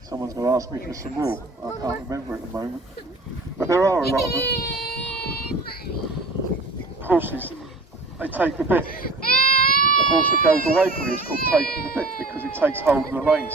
Someone's going to ask me for some more. I can't remember at the moment. But there are a lot of them. Horses, they take the bit. The horse that goes away from you is called taking the bit because it takes hold of the reins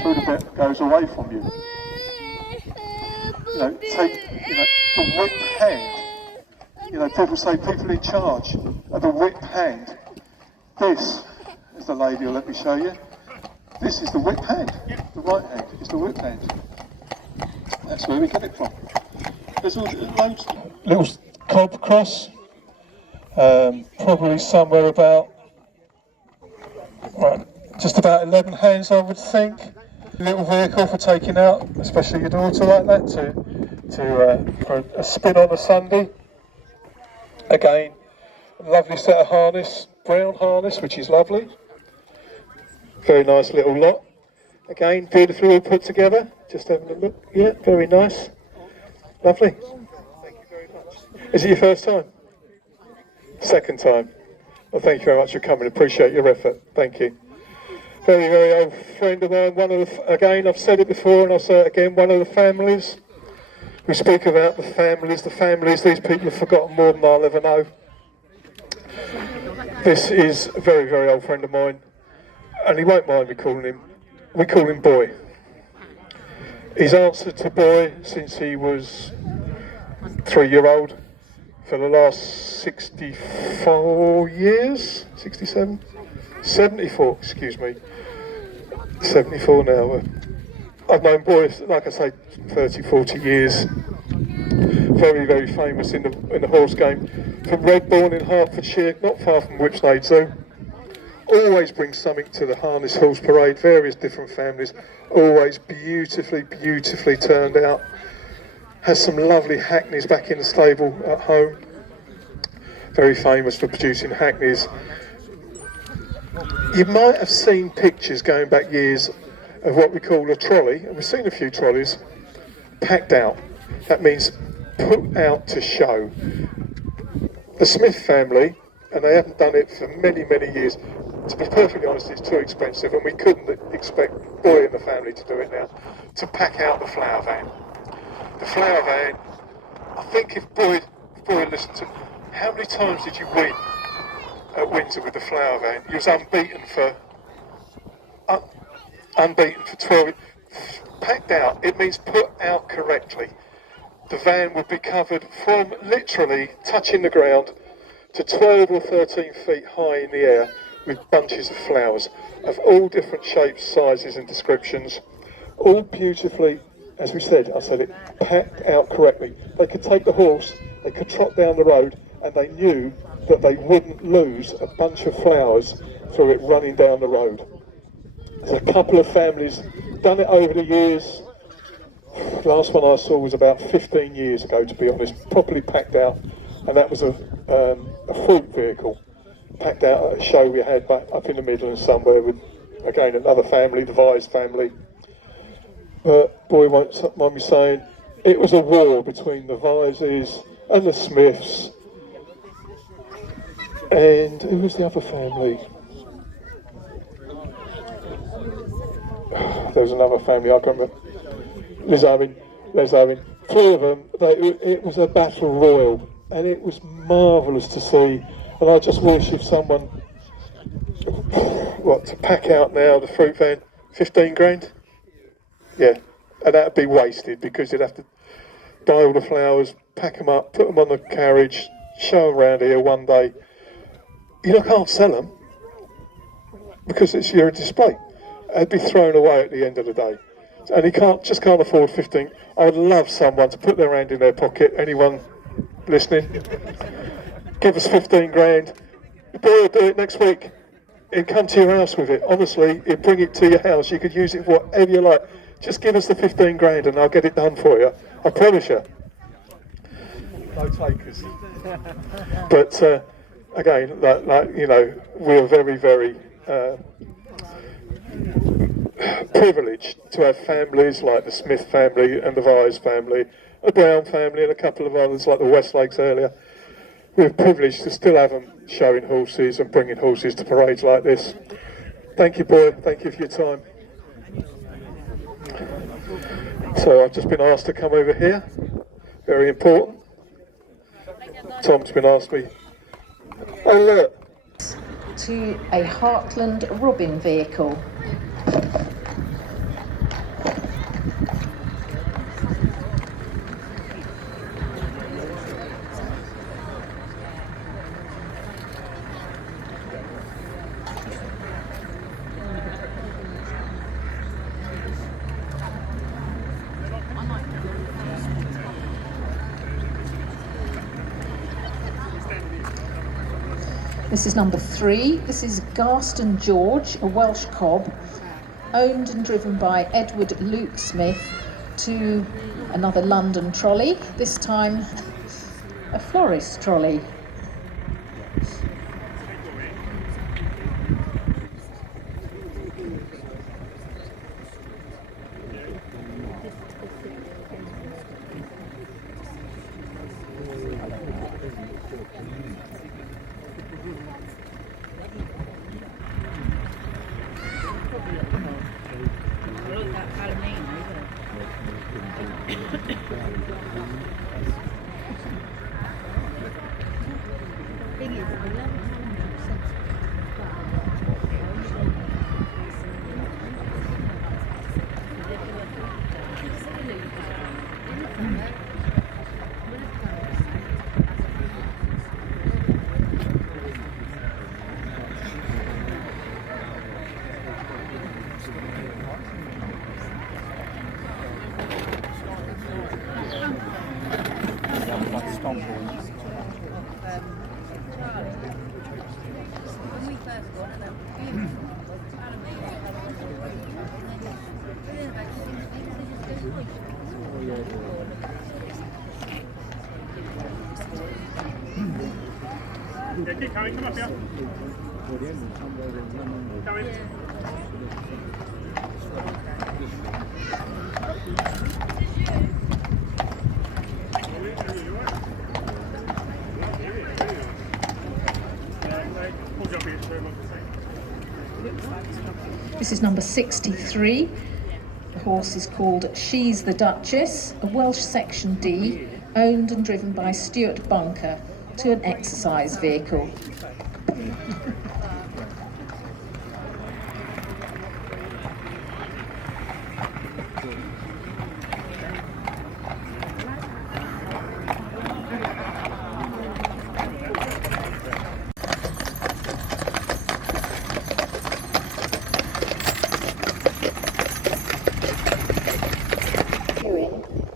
through the bit that goes away from you. You know, the whipped hand. You know, people say people in charge are the whipped hand. This is the lady who'll let me show you. This is the whipped hand. The right hand is the whipped hand. That's where we get it from. There's all loads. Little cob cross. Probably somewhere about, right, just about 11 hands, I would think. Little vehicle for taking out, especially your daughter like that, for a spin on a Sunday. Again, lovely set of harness, brown harness, which is lovely. Very nice little lot. Again, beautifully all put together. Just having a look. Yeah, very nice. Lovely. Thank you very much. Is it your first time? Second time. Well, thank you very much for coming. Appreciate your effort. Thank you. Very, very old friend of mine. One of the, again, I've said it before and I'll say it again, one of the families. We speak about the families. These people have forgotten more than I'll ever know. This is a very, very old friend of mine. And he won't mind me calling him. We call him Boy. He's answered to Boy since he was 3-year-old. For the last 64 years, 67, 74, excuse me, 74 now. I've known Boy, like I say, 30, 40 years. Very, very famous in the horse game. From Redbourne in Hertfordshire, not far from Whipsnade Zoo. Always brings something to the harness horse parade, various different families. Always beautifully, beautifully turned out. Has some lovely hackneys back in the stable at home. Very famous for producing hackneys. You might have seen pictures going back years of what we call a trolley, and we've seen a few trolleys packed out. That means put out to show. The Smith family, and they haven't done it for many, many years. To be perfectly honest, it's too expensive, and we couldn't expect Boy and the family to do it now, to pack out the flower van. The flower van, I think if Boy listened to, how many times did you win at Windsor with the flower van? You was unbeaten for 12. Packed out, it means put out correctly. The van would be covered from literally touching the ground to 12 or 13 feet high in the air with bunches of flowers of all different shapes, sizes and descriptions, all beautifully, as we said, I said it, packed out correctly. They could take the horse, they could trot down the road, and they knew that they wouldn't lose a bunch of flowers through it running down the road. There's a couple of families done it over the years. The last one I saw was about 15 years ago, to be honest, properly packed out, and that was a fruit vehicle packed out at a show we had back up in the Midlands somewhere with, again, another family, the Vyse family. But Boy won't mind me saying, it was a war between the Vyses and the Smiths. And who was the other family? There was another family, I can't remember. Les Owen. Three of them, it was a battle royal, and it was marvellous to see. And I just wish if someone, to pack out now the fruit van, 15 grand? Yeah, and that'd be wasted because you'd have to buy all the flowers, pack them up, put them on the carriage, show them around here one day. You can't sell them because it's your display. It'd be thrown away at the end of the day. And he can't afford 15. I would love someone to put their hand in their pocket. Anyone listening? Give us 15 grand. The Boy will do it next week. He'd come to your house with it. Honestly, he'd bring it to your house. You could use it for whatever you like. Just give us the 15 grand and I'll get it done for you. I promise you. No takers. But again, we're very, very privileged to have families like the Smith family and the Vyse family, the Brown family and a couple of others like the Westlakes earlier. We're privileged to still have them showing horses and bringing horses to parades like this. Thank you, Boy. Thank you for your time. So I've just been asked to come over here. Very important. Tom's been asked me. Oh look. To a Heartland Robin vehicle. This is number 3. This is Garston George, a Welsh cob, owned and driven by Edward Luke Smith, to another London trolley, this time a florist trolley. Yeah, keep coming, come up here. Coming. This is number 63. The horse is called She's the Duchess, a Welsh Section D, owned and driven by Stuart Bunker, to an exercise vehicle.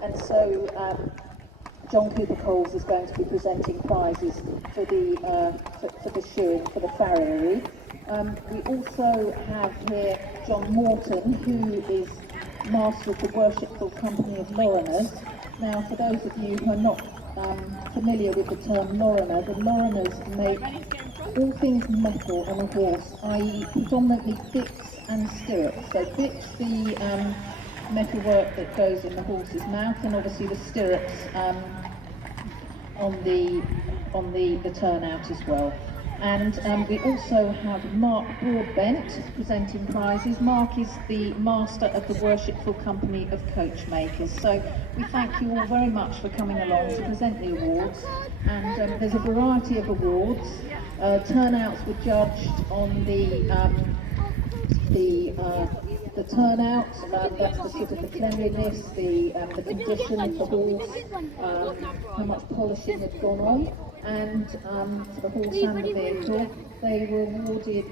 And so John Cooper Coles is going to be presenting prizes for the shoeing, for the farriery. We also have here John Morton, who is Master of the Worshipful Company of Loriners. Now, for those of you who are not familiar with the term loriner, the loriners make all things metal on a horse, i.e. predominantly bits and stirrups. So bits, the metalwork that goes in the horse's mouth, and obviously the stirrups on the turnout as well. And we also have Mark Broadbent presenting prizes. Mark is the Master of the Worshipful Company of Coachmakers. So we thank you all very much for coming along to present the awards. And there's a variety of awards. Turnouts were judged on the turnout, that's the sort of the cleanliness, the condition of the horse, how much polishing had gone on, and for the horse and the vehicle, they were awarded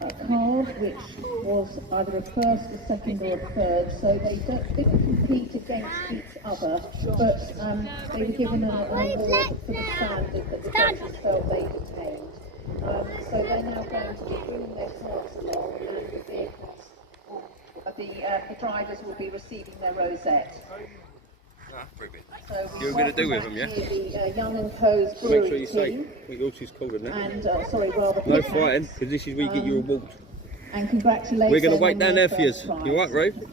a card which was either a first, a second or a third, so they didn't compete against each other, but they were given an award for the standard that the judges felt they attained. So they're now going to be bringing their cards along, and the vehicles, the drivers will be receiving their rosette. So you're going to do with them, yeah? The Young and Co's Make sure you team, say what yours is called now. and sorry, rather No Pickaxe. fighting, because this is where you get your award. And congratulations. We're going to wait on down your there for you. first prize. You alright, Ruth?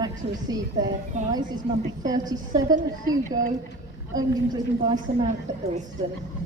back to receive their prize is number 37, Hugo, owned and driven by Samantha Ilston.